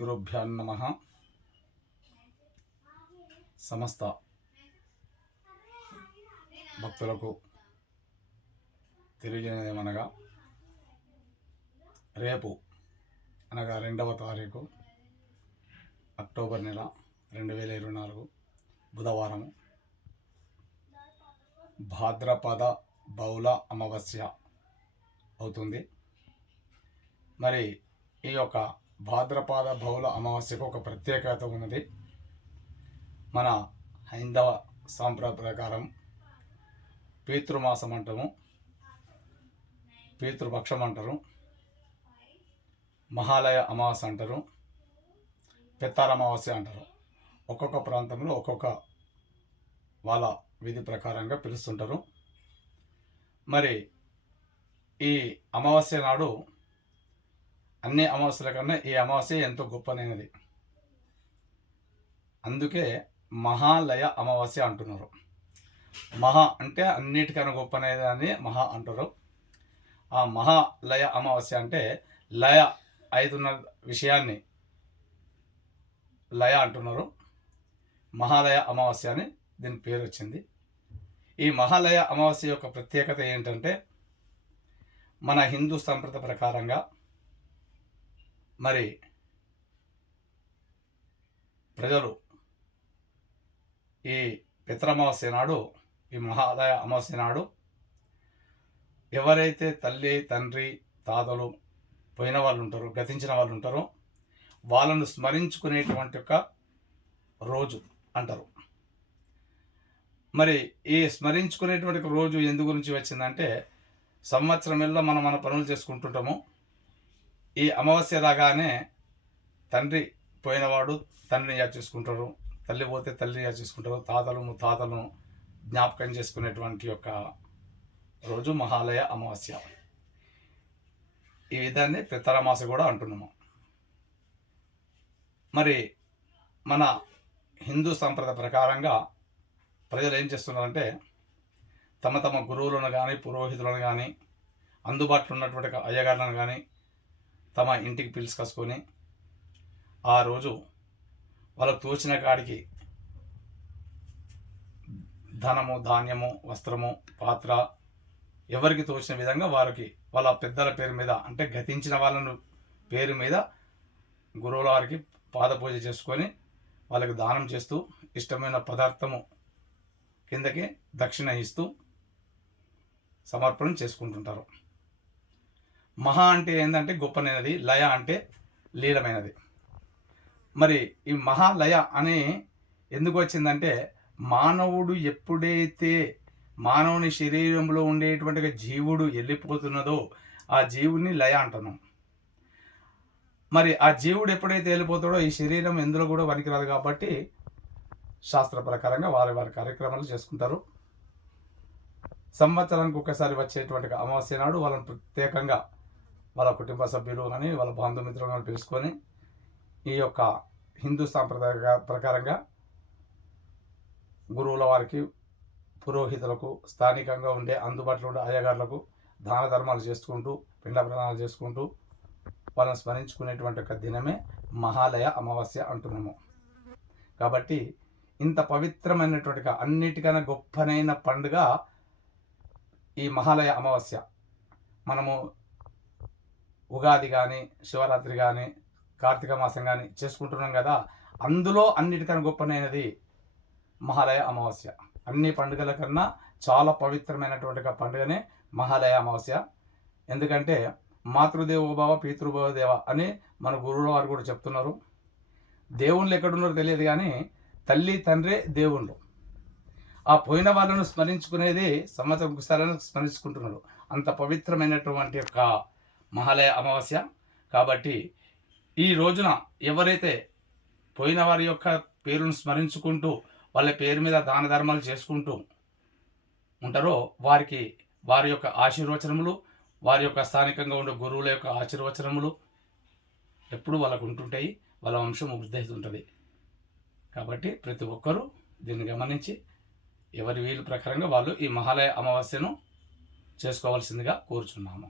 గురుభ్యో నమః. సమస్త భక్తులకు తెలియజేయమనగా రేపు అనగా 2వ తారీఖు అక్టోబర్ నెల 2024 బుధవారం భాద్రపద బహుళ అమావాస్య అవుతుంది. మరి ఈ యొక్క భాద్రపద బహుళ అమావాస్యకు ఒక ప్రత్యేకత ఉన్నది. మన హైందవ సాంప్రదాయ ప్రకారం పితృమాసం అంటాము, పితృపక్షం అంటారు, మహాలయ అమావాస్య అంటారు, పెత్తార అమావాస్య అంటారు. ఒక్కొక్క ప్రాంతంలో ఒక్కొక్క వాళ్ళ విధి ప్రకారంగా పిలుస్తుంటారు. మరి ఈ అమావాస్య నాడు అన్ని అమావాస్యల కన్నా ఈ అమావాస్య ఎంతో గొప్పనైనది. అందుకే మహాలయ అమావాస్య అంటున్నారు. మహా అంటే అన్నిటికన్నా గొప్పనైనది అని మహా అంటారు. ఆ మహాలయ అమావాస్య అంటే లయ అయితున్న విషయాన్ని లయ అంటున్నారు. మహాలయ అమావాస్య అని దీని పేరు వచ్చింది. ఈ మహాలయ అమావాస్య యొక్క ప్రత్యేకత ఏంటంటే మన హిందూ సంప్రదాయ ప్రకారంగా మరి ప్రజలు ఈ పితృమావాస్య నాడు, ఈ మహాలయ అమావాస్య నాడు ఎవరైతే తల్లి తండ్రి తాతలు పోయిన వాళ్ళు ఉంటారో, గతించిన వాళ్ళు ఉంటారో వాళ్ళను స్మరించుకునేటువంటి ఒక రోజు అంటారు. మరి ఈ స్మరించుకునేటువంటి రోజు ఎందు గురించి వచ్చిందంటే సంవత్సరం ఎల్ల మనం మన పనులు చేసుకుంటుంటాము. ఈ అమావాస్య రాగానే తండ్రి పోయినవాడు తండ్రిని యాద చేసుకుంటారు, తల్లి పోతే తల్లిని యాద చేసుకుంటారు, తాతలు ముత్తాతలను జ్ఞాపకం చేసుకునేటువంటి యొక్క రోజు మహాలయ అమావాస్య. ఈ విధాన్ని పితరమాస కూడా అంటున్నాము. మరి మన హిందూ సంప్రదాయ ప్రకారంగా ప్రజలు ఏం చేస్తున్నారంటే తమ తమ గురువులను కానీ పురోహితులను కానీ అందుబాటులో ఉన్నటువంటి అయ్యగారులను కానీ తమ ఇంటికి పిలుచుకొసుకొని ఆ రోజు వాళ్ళకు తోచిన కాడికి ధనము, ధాన్యము, వస్త్రము, పాత్ర ఎవరికి తోచిన విధంగా వారికి వాళ్ళ పెద్దల పేరు మీద అంటే గతించిన వాళ్ళను పేరు మీద గురువుల వారికి పాదపూజ చేసుకొని వాళ్ళకి దానం చేస్తూ ఇష్టమైన పదార్థము కిందకి దక్షిణ ఇస్తూ సమర్పణ చేసుకుంటుంటారు. మహా అంటే ఏంటంటే గొప్పనైనది, లయ అంటే లీలమైనది. మరి ఈ మహాలయ అని ఎందుకు వచ్చిందంటే మానవుడు ఎప్పుడైతే మానవుని శరీరంలో ఉండేటువంటి జీవుడు వెళ్ళిపోతున్నదో ఆ జీవుని లయ అంటున్నాం. మరి ఆ జీవుడు ఎప్పుడైతే వెళ్ళిపోతాడో ఈ శరీరం ఎందులో కూడా పనికిరాదు కాబట్టి శాస్త్ర ప్రకారంగా వారి వారి కార్యక్రమాలు చేసుకుంటారు. సంవత్సరానికి ఒకసారి వచ్చేటువంటి అమావాస్య నాడు వాళ్ళని ప్రత్యేకంగా వాళ్ళ కుటుంబ సభ్యులు కానీ వాళ్ళ బంధుమిత్రులు కానీ పిలుచుకొని ఈ యొక్క హిందూ సాంప్రదాయ ప్రకారంగా గురువుల వారికి, పురోహితులకు, స్థానికంగా ఉండే అందుబాటులో ఉండే అయ్యగారులకు దాన ధర్మాలు చేసుకుంటూ పిండ ప్రదానాలు చేసుకుంటూ వాళ్ళని స్మరించుకునేటువంటి ఒక దినమే మహాలయ అమావాస్య అంటున్నాము. కాబట్టి ఇంత పవిత్రమైనటువంటి అన్నిటికన్నా గొప్పనైన పండుగ ఈ మహాలయ అమావాస్య. మనము ఉగాది కానీ శివరాత్రి కానీ కార్తీక మాసం కానీ చేసుకుంటున్నాం కదా, అందులో అన్నిటికన్నా గొప్పనైనది మహాలయ అమావాస్య. అన్ని పండుగల కన్నా చాలా పవిత్రమైనటువంటి పండుగనే మహాలయ అమావాస్య. ఎందుకంటే మాతృదేవోభవ పితృభవదేవ అని మన గురువుల వారు కూడా చెప్తున్నారు. దేవుళ్ళు ఎక్కడున్నారో తెలియదు కానీ తల్లి తండ్రే దేవుళ్ళు. ఆ పోయిన వాళ్ళను స్మరించుకునేది సంవత్సరం ఒకసారి స్మరించుకుంటున్నారు. అంత పవిత్రమైనటువంటి యొక్క మహాలయ అమావాస్య. కాబట్టి ఈ రోజున ఎవరైతే పోయిన వారి యొక్క పేరును స్మరించుకుంటూ వాళ్ళ పేరు మీద దాన ధర్మాలు చేసుకుంటూ ఉంటారో వారికి వారి యొక్క ఆశీర్వచనములు, వారి యొక్క స్థానికంగా ఉండే గురువుల యొక్క ఆశీర్వచనములు ఎప్పుడు వాళ్ళకు ఉంటుంటాయి. వాళ్ళ వంశం వృద్ధి ఉంటుంది. కాబట్టి ప్రతి ఒక్కరూ దీన్ని గమనించి ఎవరి వీలు ప్రకారంగా వాళ్ళు ఈ మహాలయ అమావాస్యను చేసుకోవాల్సిందిగా కోరుచున్నాము.